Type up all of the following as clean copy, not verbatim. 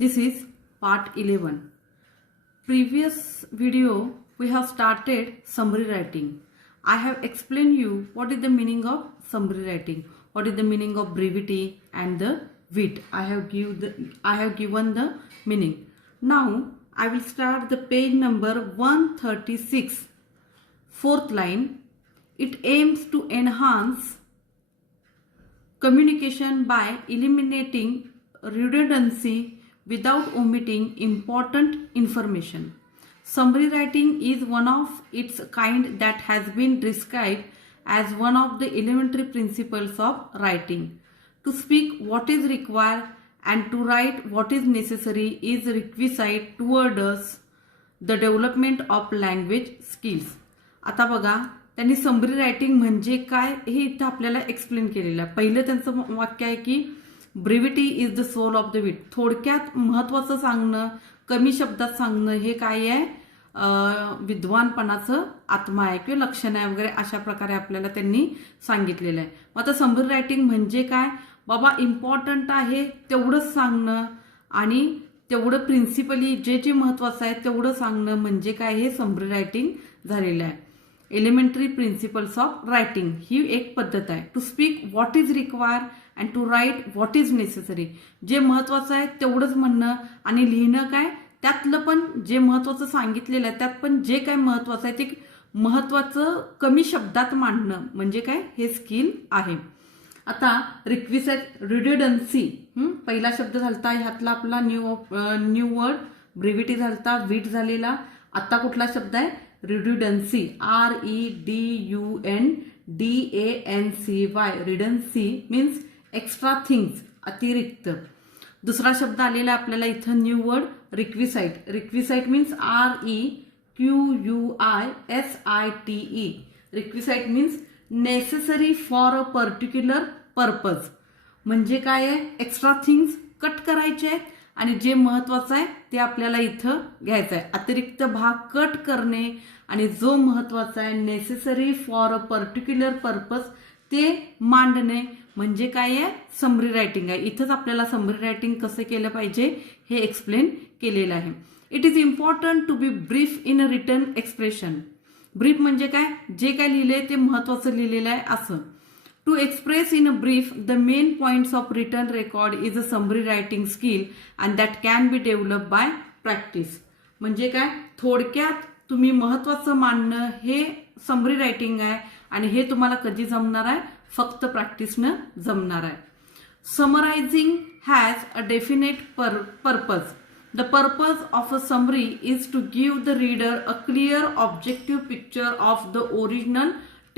This is part 11. Previous video we have started summary writing. I have explained you what is the meaning of summary writing, what is the meaning of brevity and the wit. I have given the meaning. Now I will start the page number 136, fourth line. It aims to enhance communication by eliminating redundancy without omitting important information. Summary writing is one of its kind that has been described as one of the elementary principles of writing. To speak what is required and to write what is necessary is requisite towards the development of language skills. आता बघा, त्यांनी summary writing म्हणजे काय हे इथं आपल्याला explain केलेलं आहे. पहिलं त्यांचं वाक्य आहे की brevity is the soul of the wit. थोडक्यात महत्वाचं सांगणं, कमी शब्दात सांगणं हे काय आहे, विद्वानपणाचं आत्मा आहे किंवा लक्षण आहे वगैरे अशा प्रकारे आपल्याला त्यांनी सांगितलेलं आहे. मग आता समरी रायटिंग म्हणजे काय, बाबा इम्पॉर्टंट आहे तेवढंच सांगणं आणि तेवढं प्रिन्सिपली जे जे महत्वाचं आहे तेवढं सांगणं म्हणजे काय, हे समरी रायटिंग झालेलं आहे. एलिमेंटरी प्रिन्सिपल्स ऑफ रायटिंग ही एक पद्धत आहे. To speak what is required and to write what is necessary. जे महत्वाचं आहे तेवढंच म्हणणं आणि लिहिणं काय, त्यातलं पण जे महत्वाचं सांगितलेलं आहे त्यात पण जे काय महत्वाचं आहे ते महत्वाचं कमी शब्दात मांडणं म्हणजे काय, हे स्किल आहे. आता रिक्विसाइट रिडंडन्सी, पहिला शब्द झालता ह्यातला आपला न्यू वर्ड, ब्रेविटी झालता, विट झालेला. आता कुठला शब्द आहे, रिडंडन्सी, REDUNDANCY. रिडंडन्सी मीन्स एक्स्ट्रा थिंग्स, अतिरिक्त. दुसरा शब्द आलेला आपल्याला इथं new word requisite. Requisite means REQUISITE. Requisite means necessary for a particular purpose. म्हणजे काय आहे, एक्स्ट्रा थिंग्स कट करायचे आहेत आणि जे महत्वाचं आहे ते आपल्याला इथं घ्यायचं आहे. अतिरिक्त भाग कट करणे आणि जो महत्वाचा आहे necessary for a particular purpose ते मांडणे म्हणजे काय आहे, समरी रायटिंग आहे. इथंच आपल्याला समरी रायटिंग कसं केलं पाहिजे हे एक्सप्लेन केलेलं आहे. It is important to be brief in a written expression. Brief म्हणजे काय, जे काय लिहिलंय ते महत्वाचं लिहिलेलं आहे असं. To express in a brief the main points of written record is a summary writing skill and that can be developed by practice. म्हणजे काय, थोडक्यात तुम्ही महत्वाचं मांडणं हे समरी रायटिंग आहे आणि हे तुम्हाला कधी जमणार आहे, फक्त प्रॅक्टिसनं जमणार आहे. Summarising has a definite purpose. The purpose of a summary is to give the reader a clear objective picture of the original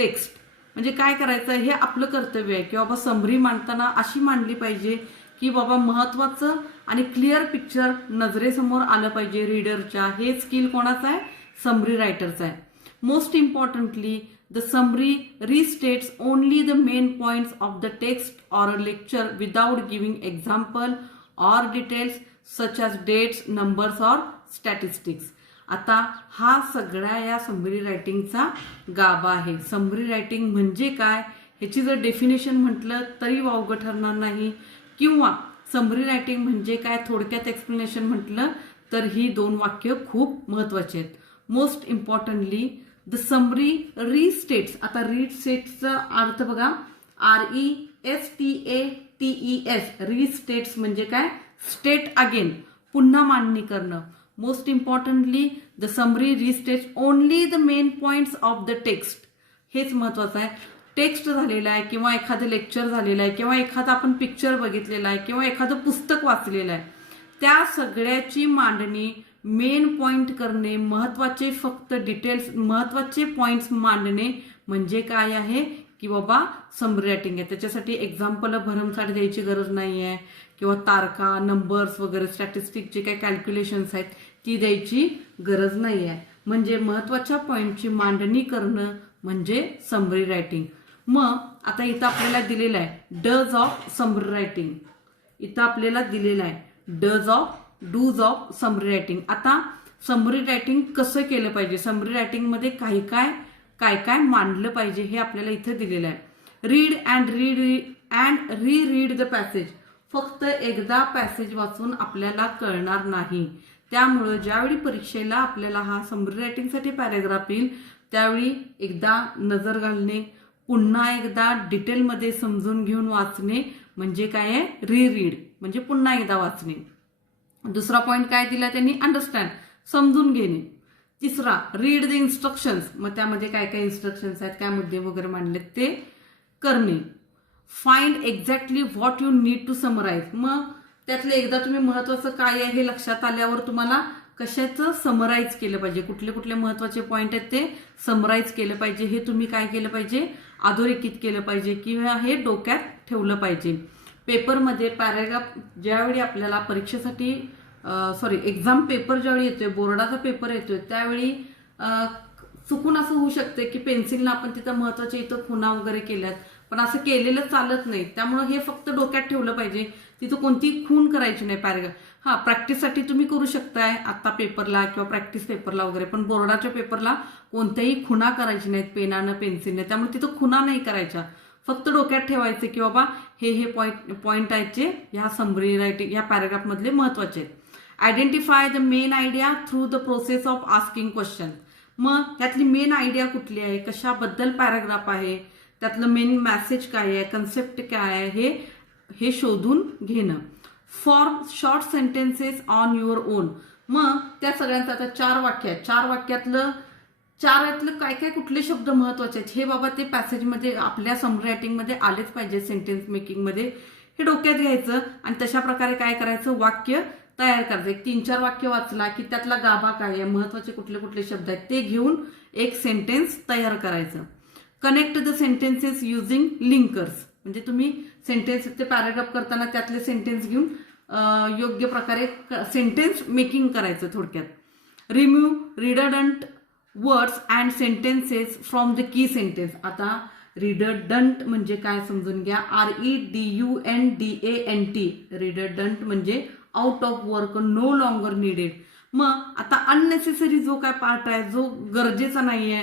text. म्हणजे काय करायचं, हे आपलं कर्तव्य आहे की बाबा समरी मांडताना अशी मांडली पाहिजे की बाबा महत्वाचं आणि क्लिअर पिक्चर नजरेसमोर आलं पाहिजे रीडरच्या. हे स्किल कोणाचं आहे, समरी रायटरचं आहे. Most importantly the summary restates only the main points of the text or a lecture without giving example or details such as dates, numbers or statistics. आता हा सगळ्या या समरी रायटिंगचा गाभा आहे. समरी रायटिंग म्हणजे काय, ह्याची जर डेफिनेशन म्हटलं तरी वावगं ठरणार नाही, किंवा समरी रायटिंग म्हणजे काय थोडक्यात एक्सप्लेनेशन म्हटलं तर ही दोन वाक्य खूप महत्वाची आहेत. Most importantly the summary restates. आता रिस्टेट्सचा अर्थ बघा, RESTATES. रिस्टेट्स म्हणजे काय, स्टेट अगेन, पुन्हा मांडणी करणं. Most importantly the summary restates only the main points of the text. हेच महत्वाचं आहे. टेक्स्ट झालेलं आहे किंवा एखादं लेक्चर झालेलं आहे किंवा एखादं आपण पिक्चर बघितलेला आहे किंवा एखादं पुस्तक वाचलेलं आहे, त्या सगळ्याची मांडणी, मेन पॉइंट करणे, महत्वाचे फक्त डिटेल्स, महत्वाचे पॉइंट्स मांडणे म्हणजे काय आहे की बाबा समरी रायटिंग आहे. त्याच्यासाठी एक्झाम्पल भरमसाठ द्यायची गरज नाही आहे किंवा तारखा, नंबर्स वगैरे स्टॅटिस्टिक जे काही कॅल्क्युलेशन्स आहेत ती द्यायची गरज नाही आहे. म्हणजे महत्वाच्या पॉइंटची मांडणी करणं म्हणजे समरी रायटिंग. मग आता इथं आपल्याला दिलेलं आहे डज ऑफ समरी रायटिंग. इथं आपल्याला दिलेलं आहे डूज ऑफ समरी रायटिंग. आता समरी रायटिंग कसं केलं पाहिजे, समरी रायटिंगमध्ये काय काय मांडलं पाहिजे हे आपल्याला इथं दिलेलं आहे. Read and read read the passage फक्त एकदा पॅसेज वाचून आपल्याला कळणार नाही. त्यामुळं ज्यावेळी परीक्षेला आपल्याला हा समरी रायटिंगसाठी पॅरेग्राफ येईल त्यावेळी एकदा नजर घालणे, पुन्हा एकदा डिटेलमध्ये समजून घेऊन वाचणे म्हणजे काय आहे, रीड म्हणजे पुन्हा एकदा वाचणे. दुसरा पॉइंट काय दिला त्यांनी, अंडरस्टँड, समजून घेणे. तिसरा, रीड द इन्स्ट्रक्शन्स, मग त्यामध्ये काय काय इन्स्ट्रक्शन्स आहेत, काय मुद्दे वगैरे मांडलेत ते करणे. Find exactly what you need to summarise, मग त्यातलं एकदा तुम्ही महत्वाचं काय आहे हे लक्षात आल्यावर तुम्हाला कशाचं समराईज केलं पाहिजे, कुठले कुठले महत्वाचे पॉइंट आहेत ते समराईज केलं पाहिजे, हे तुम्ही काय केलं पाहिजे, अधोरेखित केलं पाहिजे किंवा हे डोक्यात ठेवलं पाहिजे. पेपरमध्ये पॅरेग्राफ ज्यावेळी आपल्याला परीक्षेसाठी एक्झाम पेपर ज्यावेळी येतोय, बोर्डाचा पेपर येतोय, त्यावेळी चुकून असं होऊ शकते की पेन्सिलनं आपण तिथं महत्वाच्या इथं खुणा वगैरे केल्यात, पण असं केलेलं चालत नाही. त्यामुळे हे फक्त डोक्यात ठेवलं पाहिजे, तिथं कोणती खून करायची नाही पॅरेग्राफ. हा, प्रॅक्टिससाठी तुम्ही करू शकताय आता पेपरला किंवा प्रॅक्टिस पेपरला वगैरे, पण बोर्डाच्या पेपरला कोणत्याही खुणा करायची नाहीत पेनानं पेन्सिलने. त्यामुळे तिथं खुणा नाही करायच्या, फक्त डोक्यात ठेवायचे की बाबा हे पॉइंट आहेत जे ह्या समरी रायटिंग ह्या पॅरेग्राफ मधले महत्वाचे आहेत. Identify the main idea through the process of asking question, मग त्यातली मेन आयडिया कुठली आहे, कशाबद्दल पॅराग्राफ आहे, त्यातलं मेन मेसेज काय आहे, कन्सेप्ट काय आहे हे शोधून घेणं. Form short sentences on your on, मग त्या सगळ्यांचं आता 4 वाक्य आहेत, 4 वाक्यातलं काय काय कुठले शब्द महत्वाचे आहेत हे बाबा ते पॅसेजमध्ये आपल्या समरी रायटिंगमध्ये आलेच पाहिजे, सेंटेन्स मेकिंगमध्ये हे डोक्यात घ्यायचं आणि तशा प्रकारे काय करायचं, वाक्य तयार करायचं. एक 3-4 वाक्य वाचला की त्यातला गाभा काय आहे, महत्वाचे कुठले कुठले शब्द आहेत ते घेऊन एक सेंटेन्स तयार करायचं. Connect the sentences using linkers, म्हणजे तुम्ही सेंटेन्स ते पॅराग्राफ करताना त्यातले सेंटेन्स घेऊन योग्य प्रकारे सेंटेन्स मेकिंग करायचं थोडक्यात. Remove redundant words and sentences from the key sentence, आता रिडंडंट म्हणजे काय समजून घ्या, REDUNDANT, रिडंडंट म्हणजे out of work, no longer needed. मग आता अननेसेसरी जो काय पार्ट आहे जो गरजेचा नाहीये,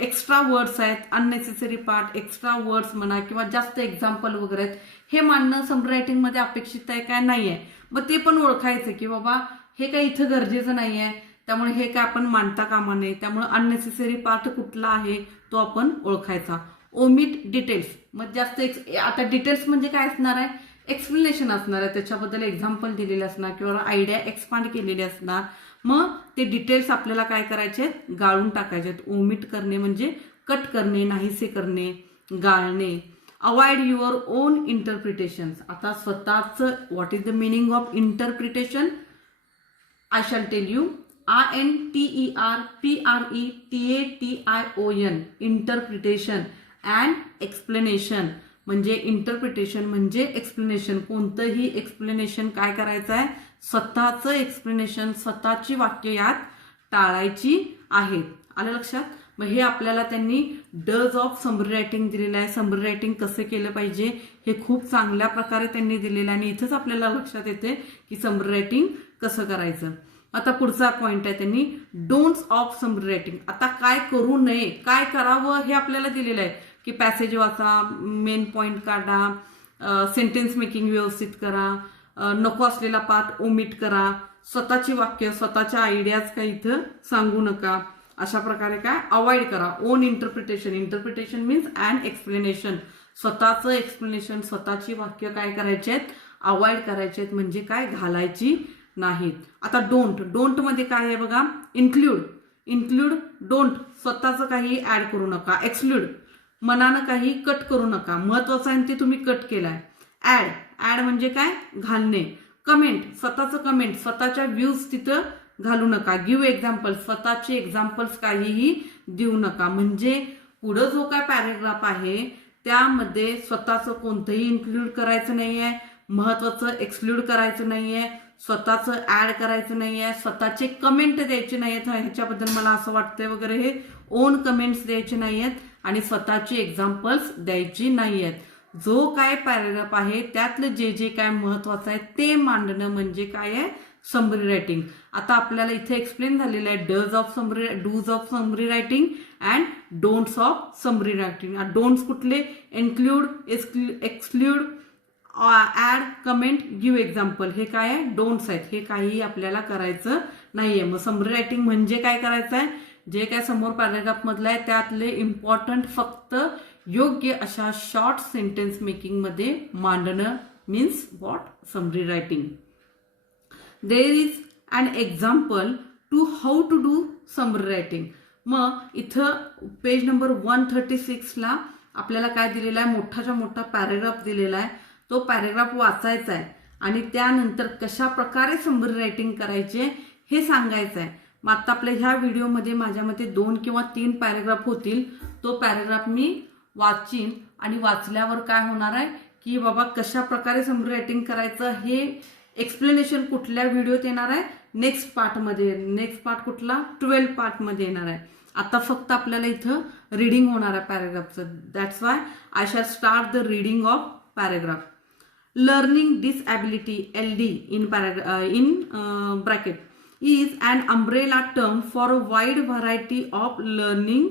एक्स्ट्रा वर्ड्स आहेत, अननेसेसरी पार्ट, एक्स्ट्रा वर्ड्स म्हणा किंवा जास्त एक्झाम्पल वगैरे आहेत, हे मांडणं समरी रायटिंग मध्ये अपेक्षित आहे काय नाहीये. मग ते पण ओळखायचं की बाबा हे काय इथं गरजेचं नाहीये, त्यामुळे हे काय आपण मांडता कामा नये. त्यामुळे अननेसेसरी पार्ट कुठला आहे तो आपण ओळखायचा. ओमिट डिटेल्स, मग जास्त आता डिटेल्स म्हणजे काय असणार आहे, एक्सप्लेनेशन असणार आहे, त्याच्याबद्दल एक्झाम्पल दिलेले असणार किंवा आयडिया एक्सपांड केलेली असणार. मग ते डिटेल्स आपल्याला काय करायचे, गाळून टाकायचे. ओमिट करणे म्हणजे कट करणे, नाहीसे करणे, गाळणे. अवॉइड युअर ओन इंटरप्रिटेशन्स, आता स्वतःचं what is the meaning of interpretation, I shall tell you. INTERPRETATION, interpretation and explanation, म्हणजे इंटरप्रिटेशन म्हणजे एक्सप्लेनेशन. कोणतंही एक्सप्लेनेशन काय करायचं आहे, स्वतःचं एक्सप्लेनेशन, स्वतःची वाक्य यात टाळायची आहेत. आलं लक्षात. मग हे आपल्याला त्यांनी डज ऑफ समरी रायटिंग दिलेलं आहे. समरी रायटिंग कसं केलं पाहिजे हे खूप चांगल्या प्रकारे त्यांनी दिलेलं आहे आणि इथंच आपल्याला लक्षात येते की समरी रायटिंग कसं करायचं. आता पुढचा पॉइंट आहे त्यांनी डोंट्स ऑफ समरी रायटिंग. आता काय करू नये, काय करावं हे आपल्याला दिलेलं आहे की पॅसेज वाचा, मेन पॉइंट काढा, सेंटेन्स मेकिंग व्यवस्थित करा, नको असलेला पार्ट ओमिट करा, स्वतःची वाक्य स्वतःच्या आयडियाज काही इथं सांगू नका, अशा प्रकारे काय अवॉइड करा. On interpretation, interpretation means and explanation, स्वतःचं एक्सप्लेनेशन, स्वतःची वाक्य काय करायचे आहेत, अवॉइड करायचे आहेत, म्हणजे काय घालायची नाहीत. आता डोंट मध्ये काय आहे बघा, इन्क्लूड डोंट, स्वतःचं काही ऍड करू नका. एक्सक्लूड, मनानं काही कट करू नका, महत्वाचं आहे ते तुम्ही कट केलाय. ऍड म्हणजे काय, घालणे. कमेंट, स्वतःचं कमेंट, स्वतःच्या व्ह्यूज तिथं घालू नका. गिव्ह एक्झाम्पल, स्वतःचे एक्झाम्पल्स काहीही देऊ नका. म्हणजे पुढं जो काय पॅरेग्राफ आहे त्यामध्ये स्वतःचं कोणतंही इन्क्लूड करायचं नाहीये, महत्वाचं एक्सक्लूड करायचं नाहीये, स्वतःचं ऍड करायचं नाहीये, स्वतःचे कमेंट द्यायचे नाहीयेत, ह्याच्याबद्दल मला असं वाटतंय वगैरे हे ओन कमेंट्स द्यायचे नाहीयेत आणि स्वतःची एक्झाम्पल्स द्यायची नाहीयेत. जो काय पॅरेग्राफ आहे त्यातलं जे काय महत्वाचं आहे ते मांडणं म्हणजे काय आहे, समरी रायटिंग. आता आपल्याला इथे एक्सप्लेन झालेलं आहे dos of summary writing and don'ts of summary writing. Don'ts कुठले, include, exclude, add, comment, give example हे काय आहे, डोंट्स आहेत. हे काही आपल्याला करायचं नाहीये. मग समरी रायटिंग म्हणजे काय करायचं आहे, जे काय समोर पॅराग्राफ मधलं आहे त्यातले इम्पॉर्टंट फक्त योग्य अशा शॉर्ट सेंटेन्स मेकिंग मध्ये मांडणं means what, summary writing. There is an example to how to do summary writing. मग इथं पेज नंबर 136 ला आपल्याला काय दिलेला आहे, मोठाच्या मोठा पॅराग्राफ दिलेला आहे. तो पॅराग्राफ वाचायचा आहे आणि त्यानंतर कशा प्रकारे समरी रायटिंग करायचे हे सांगायचं आहे. मग आता आपल्या ह्या व्हिडिओमध्ये माझ्या मते 2 किंवा 3 पॅराग्राफ होतील. तो पॅराग्राफ मी वाचीन आणि वाचल्यावर काय होणार आहे की बाबा कशा प्रकारे समरी रायटिंग करायचं हे एक्सप्लेनेशन कुठल्या व्हिडिओत येणार आहे, नेक्स्ट पार्टमध्ये. नेक्स्ट पार्ट कुठला, 12 पार्टमध्ये येणार आहे. आता फक्त आपल्याला इथं रीडिंग होणार आहे पॅराग्राफचं. That's why I shall start the reading of paragraph. Learning disability LD in bracket is an umbrella term for a wide variety of learning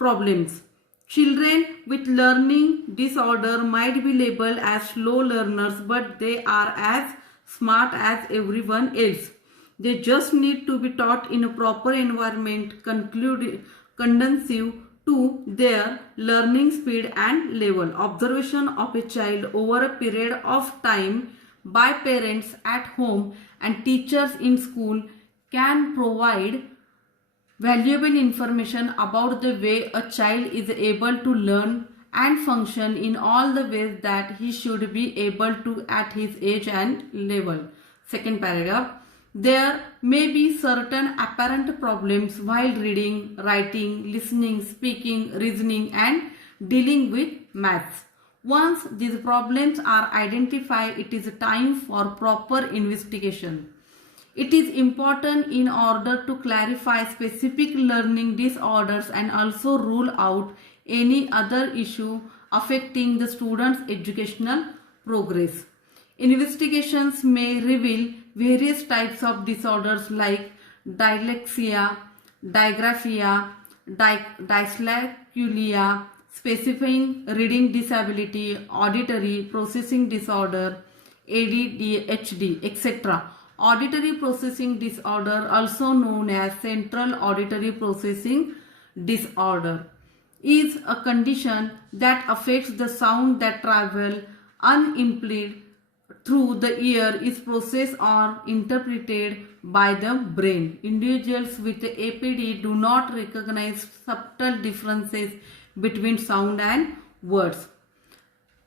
problems. Children with learning disorder might be labeled as slow learners, but they are as smart as everyone else. They just need to be taught in a proper environment conducive to their learning speed and level. Observation of a child over a period of time by parents at home and teachers in school can provide valuable information about the way a child is able to learn and function in all the ways that he should be able to at his age and level. Second paragraph. There may be certain apparent problems while reading, writing, listening, speaking, reasoning, and dealing with maths. Once these problems are identified, it is time for proper investigation. It is important in order to clarify specific learning disorders and also rule out any other issue affecting the student's educational progress. Investigations may reveal various types of disorders like dyslexia, dygraphia, dyscalculia, specifying reading disability, auditory processing disorder, ADHD, etc. Auditory processing disorder, also known as central auditory processing disorder, is a condition that affects the sound that travel unimpeded through the ear is processed or interpreted by the brain. Individuals with APD do not recognize subtle differences between sound and words.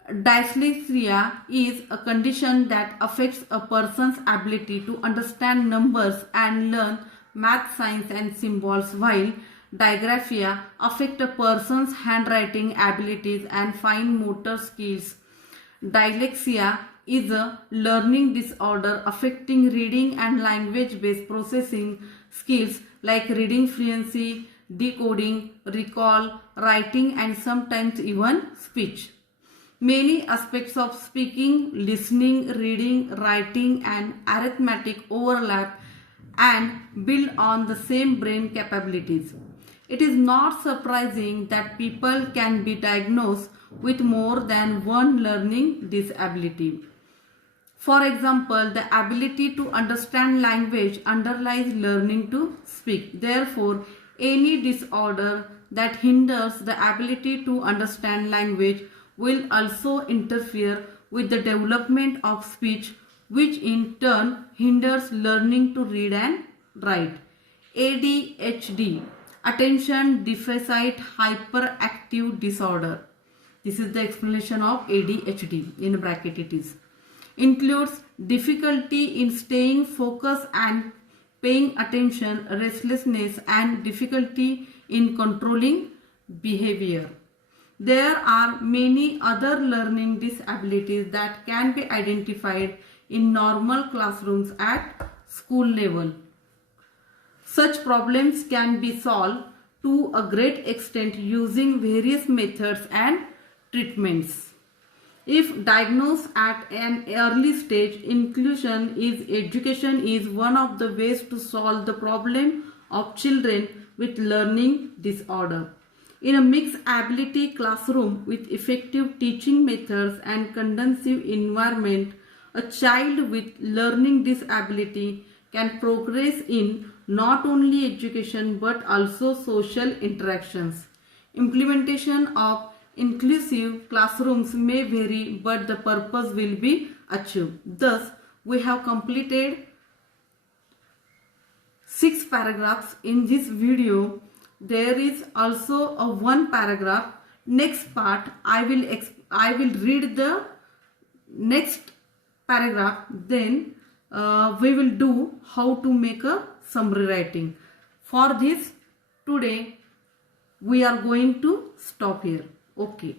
Dyslexia is a condition that affects a person's ability to understand numbers and learn math, science and symbols, while dygraphia affects a person's handwriting abilities and fine motor skills. Dyslexia is a learning disorder affecting reading and language-based processing skills like reading fluency, decoding, recall, writing, and sometimes even speech. Many aspects of speaking, listening, reading, writing, and arithmetic overlap and build on the same brain capabilities. It is not surprising that people can be diagnosed with more than one learning disability. For example, the ability to understand language underlies learning to speak. Therefore, any disorder that hinders the ability to understand language will also interfere with the development of speech, which in turn hinders learning to read and write. ADHD, Attention Deficit Hyperactive Disorder. This is the explanation of ADHD. In bracket it is. Includes difficulty in staying focused and paying attention, restlessness, and difficulty in controlling behavior. There are many other learning disabilities that can be identified in normal classrooms at school level. Such problems can be solved to a great extent using various methods and treatments. If diagnosed at an early stage, education is one of the ways to solve the problem of children with learning disorder. In a mixed ability classroom with effective teaching methods and conducive environment, a child with learning disability can progress in not only education but also social interactions. Implementation of inclusive classrooms may vary, but the purpose will be achieved. Thus, we have completed 6 paragraphs in this video. There is also a one paragraph. Next part, I will read the next paragraph. Then we will do how to make a summary writing. For this, today we are going to stop here. Okay.